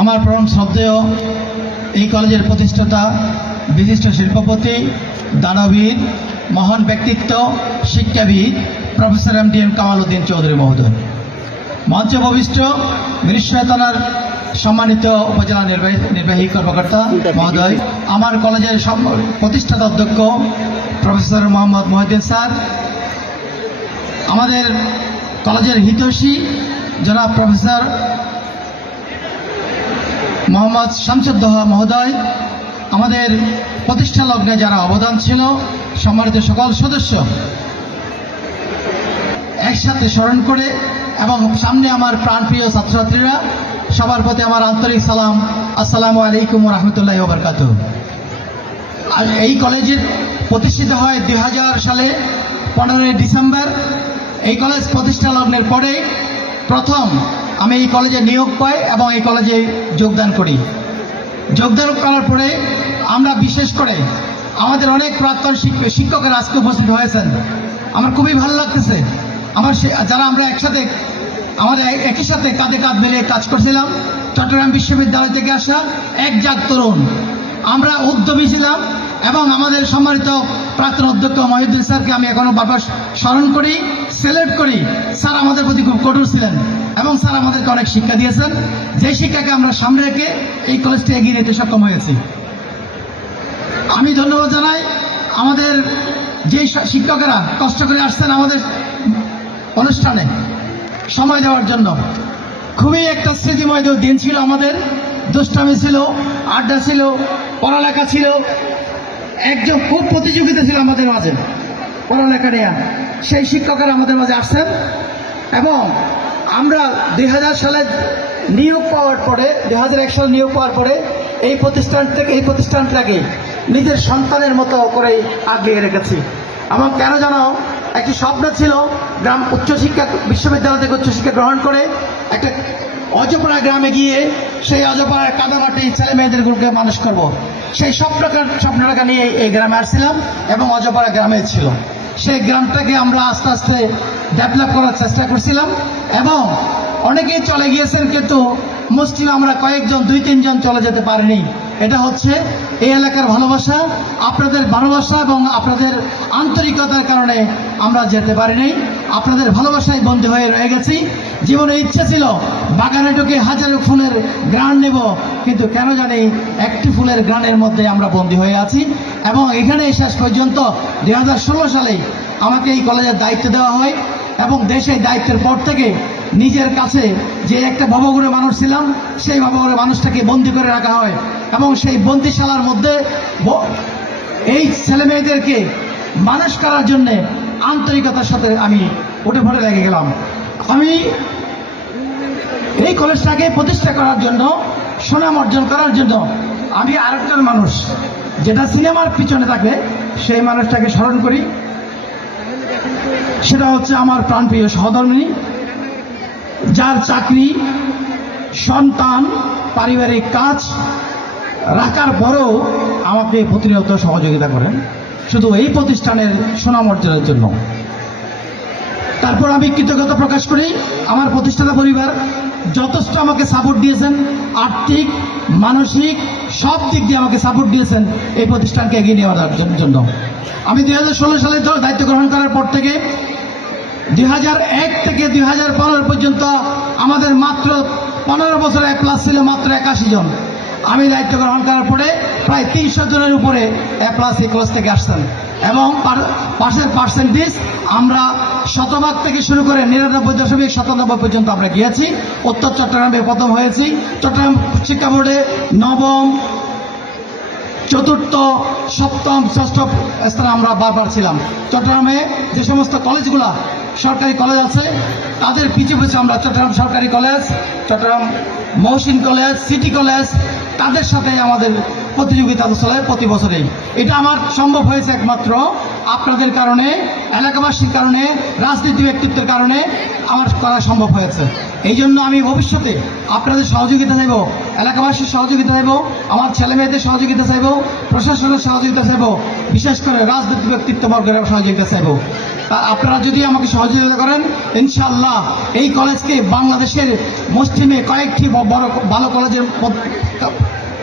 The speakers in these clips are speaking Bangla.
আমার পরম শ্রদ্ধেয় এই কলেজের প্রতিষ্ঠাতা, বিশিষ্ট শিল্পপতি, দানবীর, মহান ব্যক্তিত্ব, শিক্ষাবিদ, professor M D M Kamal Uddin Chowdhury মহোদয়। মঞ্চ ভবিষ্ঠ থানার সম্মানিত উপজেলা নির্বাহী নির্বাহী কর্মকর্তা মহোদয়, আমার কলেজের প্রতিষ্ঠাতা অধ্যক্ষ প্রফেসর মোহাম্মদ মহিউদ্দিন স্যার, আমাদের কলেজের হিতৈষী জনাব প্রফেসর মোহাম্মদ শামসুদ্দোহা মহোদয়, আমাদের প্রতিষ্ঠা লগ্নে যারা অবদান ছিল, সম্মানিত সকল সদস্য, একসাথে স্মরণ করে এবং সামনে আমার প্রাণপ্রিয় ছাত্রছাত্রীরা, সবার প্রতি আমার আন্তরিক সালাম, আসসালামু আলাইকুম রহমতুল্লাহ বরকাত আর এই কলেজের প্রতিষ্ঠিত হয় দু হাজার সালে পনেরোই ডিসেম্বর। এই কলেজ প্রতিষ্ঠা লগ্নের পরে প্রথম আমি এই কলেজে নিয়োগ পাই এবং এই কলেজে যোগদান করি। যোগদান করার পরে আমরা বিশেষ করে আমাদের অনেক প্রাক্তন শিক্ষক শিক্ষকের আজকে উপস্থিত হয়েছেন। আমার খুবই ভালো লাগতেছে। আমার যারা আমরা একসাথে আমাদের একই সাথে কাঁধে কাঁধ মিলিয়ে কাজ করছিলাম, চট্টগ্রাম বিশ্ববিদ্যালয় থেকে আসা এক জাত তরুণ। আমরা উদ্যমী ছিলাম এবং আমাদের সম্মানিত প্রাক্তন অধ্যক্ষ মহিউদ্দিন স্যারকে আমি এখনও বারবার স্মরণ করি সিলেক্ট করি। স্যার আমাদের প্রতি খুব কঠোর ছিলেন এবং স্যার আমাদেরকে অনেক শিক্ষা দিয়েছেন। যে শিক্ষাকে আমরা সামনে রেখে এই কলেজটি এগিয়ে নিতে সক্ষম হয়েছি। আমি ধন্যবাদ জানাই আমাদের যে শিক্ষকেরা কষ্ট করে আসছেন আমাদের অনুষ্ঠানে সময় দেওয়ার জন্য। খুবই একটা স্মৃতিময় দিন ছিল আমাদের। দুষ্টামি ছিল, আড্ডা ছিল, পড়ালেখা ছিল একজন খুব প্রতিযোগিতা ছিল আমাদের মাঝে, পড়ালেখা নিয়ে। সেই শিক্ষকেরা আমাদের মাঝে আসছেন এবং আমরা দুই হাজার সালে নিয়োগ পাওয়ার পরে দু হাজার এক সালে নিয়োগ পাওয়ার পরে এই প্রতিষ্ঠান থেকে এই প্রতিষ্ঠানটাকে নিজের সন্তানের মতো করে আগিয়ে রেখেছি। এবং কেন জানো, একটি স্বপ্ন ছিল গ্রাম উচ্চশিক্ষা বিশ্ববিদ্যালয় থেকে উচ্চশিক্ষা গ্রহণ করে একটা অজপাড়া গ্রামে গিয়ে সেই অজপাড়ার কাদামাটি ছেলে মেয়েদেরগুলোকে মানুষ করব। সেই স্বপ্নটা স্বপ্নটাকে নিয়ে এই গ্রামে আসছিলাম এবং অজপাড়া গ্রামে ছিল। সেই গ্রামটাকে আমরা আস্তে আস্তে ডেভেলপ করার চেষ্টা করছিলাম এবং অনেকেই চলে গিয়েছেন কিন্তু মুসলিম আমরা কয়েকজন, দুই, তিনজন চলে যেতে পারিনি। এটা হচ্ছে এই এলাকার ভালোবাসা, আপনাদের ভালোবাসা এবং আপনাদের আন্তরিকতার কারণে আমরা যেতে পারিনি। আপনাদের ভালোবাসায় বন্ধু হয়ে রয়ে গেছি। জীবনে ইচ্ছে ছিল বাগানে ঢুকে হাজারো ফুলের গ্রান নেব, কিন্তু কেন জানি একটি ফুলের গ্রানের মধ্যে আমরা বন্দী হয়ে আছি এবং এখানে শেষ পর্যন্ত দু হাজার ষোলো সালে আমাকে এই কলেজের দায়িত্ব দেওয়া হয় এবং দেশে দায়িত্বের পর থেকে নিজের কাছে যে একটা ভবঘুরে মানুষ ছিলাম, সেই ভবঘুরে মানুষটাকে বন্দি করে রাখা হয় এবং সেই বন্দিশালার মধ্যে এই ছেলে মেয়েদেরকে মানুষ করার জন্যে আন্তরিকতার সাথে আমি উঠে পড়ে লেগে গেলাম। আমি এই কলেজটাকে প্রতিষ্ঠা করার জন্য, সুনাম অর্জন করার জন্য আমি আরেকজন মানুষ, যেটা সিনেমার পিছনে থাকে, সেই মানুষটাকে স্মরণ করি। সেটা হচ্ছে আমার প্রাণপ্রিয় সহধর্মিনী, যার চাকরি, সন্তান, পারিবারিক কাজ রাখার পরেও আমাকে প্রতিনিয়ত সহযোগিতা করেন। শুধু এই প্রতিষ্ঠানের সুনাম অর্জনের জন্য। তারপর আমি কৃতজ্ঞতা প্রকাশ করি, আমার প্রতিষ্ঠাতা পরিবার যথেষ্ট আমাকে সাপোর্ট দিয়েছেন। আর্থিক, মানসিক, সব দিক দিয়ে আমাকে সাপোর্ট দিয়েছেন এই প্রতিষ্ঠানকে এগিয়ে নেওয়ার জন- জন্য। আমি দুই হাজার ষোলো সালে দায়িত্ব গ্রহণ করার পর থেকে দুই হাজার এক থেকে দুই হাজার পনেরো পর্যন্ত আমাদের মাত্র পনেরো বছর এক ক্লাস ছিল মাত্র একাশি জন। আমি দায়িত্ব গ্রহণ করার পরে প্রায় তিনশো জনের উপরে এ প্লাস এই ক্লাস থেকে আসছেন। এবং পার- পাশের পার্সেন্টেজ আমরা শতভাগ থেকে শুরু করে নিরানব্বই দশমিক সাতানব্বই পর্যন্ত আমরা গিয়েছি। উত্তর চট্টগ্রামে প্রথম হয়েছি। চট্টগ্রাম শিক্ষা বোর্ডে নবম, চতুর্থ, সপ্তম, ষষ্ঠ স্থানে আমরা বারবার ছিলাম। চট্টগ্রামে যে সমস্ত কলেজগুলা সরকারি কলেজ আছে, তাদের পিছু পিছু আমরা চট্টগ্রাম সরকারি college, Chattogram Mohsin college, city college, তাদের সাথে আমাদের প্রতিযোগিতা চলে প্রতি বছরেই। এটা আমার সম্ভব হয়েছে একমাত্র আপনাদের কারণে, এলাকাবাসীর কারণে, রাজনীতি ব্যক্তিত্বের কারণে আমার করা সম্ভব হয়েছে। এই জন্য আমি ভবিষ্যতে আপনাদের সহযোগিতা চাইব, এলাকাবাসীর সহযোগিতা চাইব, আমার ছেলে মেয়েদের সহযোগিতা চাইব, প্রশাসনের সহযোগিতা চাইব, বিশেষ করে রাজনীতি ব্যক্তিত্ব বর্গের সহযোগিতা চাইব। আপনারা যদি আমাকে সহযোগিতা করেন, ইনশাআল্লাহ এই কলেজকে বাংলাদেশের মুসলিমে কয়েকটি বড়, ভালো কলেজের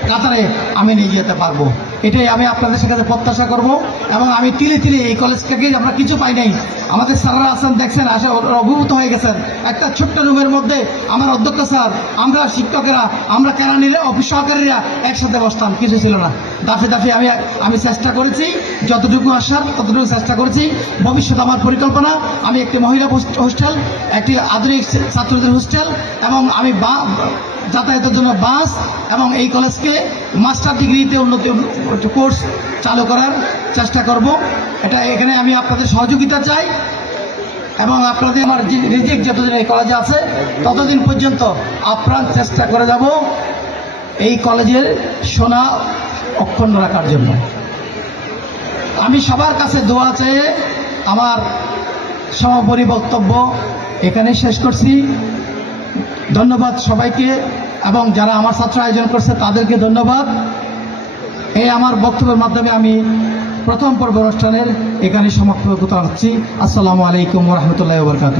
কাতারে আমি নিয়ে যেতে পারব। এটাই আমি আপনাদের সাথে প্রত্যাশা করব এবং আমি তিলে তিলে এই কলেজ থেকে আমরা কিছু পাই নাই। আমাদের স্যাররা আছেন, দেখছেন, আসে অভিভূত হয়ে গেছেন। একটা ছোট্ট রুমের মধ্যে আমার অধ্যক্ষ স্যার, আমরা শিক্ষকেরা, আমরা কেরানিরা অফিস সহকারীরা একসাথে বসতাম, কিছু ছিল না। দাফে দাফে আমি আমি চেষ্টা করেছি, যতটুকু আসার ততটুকু চেষ্টা করেছি। ভবিষ্যৎ আমার পরিকল্পনা, আমি একটি মহিলা হোস্ট- হোস্টেল, একটি আধুনিক ছাত্রদের হোস্টেল এবং আমি বা- যাতায়াতের জন্য বাস এবং এই কলেজকে মাস্টার ডিগ্রিতে উন্নতি কোর্স চালু করার চেষ্টা করব। এটা এখানে আমি আপনাদের সহযোগিতা চাই এবং আপনাদের আমার রিজেক্ট যতদিন এই কলেজে আছে, ততদিন পর্যন্ত আপ্রাণ চেষ্টা করে যাব এই কলেজের সোনা অক্ষুণ্ণ রাখার জন্য। আমি সবার কাছে দোয়া চেয়ে আমার সমাপনী বক্তব্য এখানে শেষ করছি। ধন্যবাদ সবাইকে এবং যারা আমার ছাত্র আয়োজন করছে তাদেরকে ধন্যবাদ। এই আমার বক্তব্যের মাধ্যমে আমি প্রথম পর্ব অনুষ্ঠানের এখানে সমাপ্ত করতে হচ্ছি আসসালামু আলাইকুম রহমতুল্লাহ বরকাত